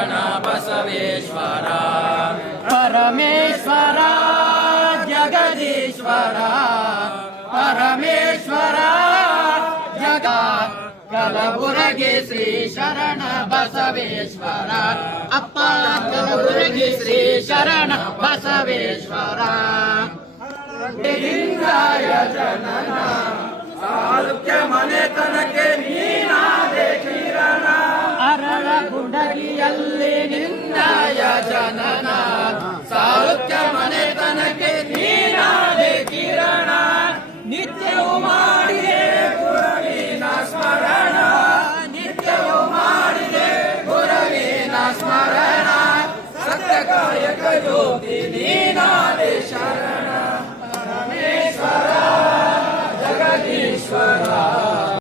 ಶರಣ ಬಸವೇಶ್ವರ ಪರಮೇಶ್ವರ ಜಗದೀಶ್ವರ ಪರಮೇಶ್ವರ ಜಗ ಕಲಬುರಗಿ ಶ್ರೀ ಶರಣ ಬಸವೇಶ್ವರ ಅಪ್ಪ ಕಲಬುರಗಿ ಶ್ರೀ ಶರಣ ಬಸವೇಶ್ವರ ಲಿಂಗಾಯ ಜನನ ಸಾಲುಕ್ಯ ಮನೆತನಕ್ಕೆ ನೀನಾದೆ ಕಿರಣ ಅರಳ ಗುಂಡಗಿಯಲ್ಲಿ ನಿಂದಾಯ ಜನನ ಸಾಲುಕ್ಯ ಮನೆತನಕ್ಕೆ ನೀನಾದೆ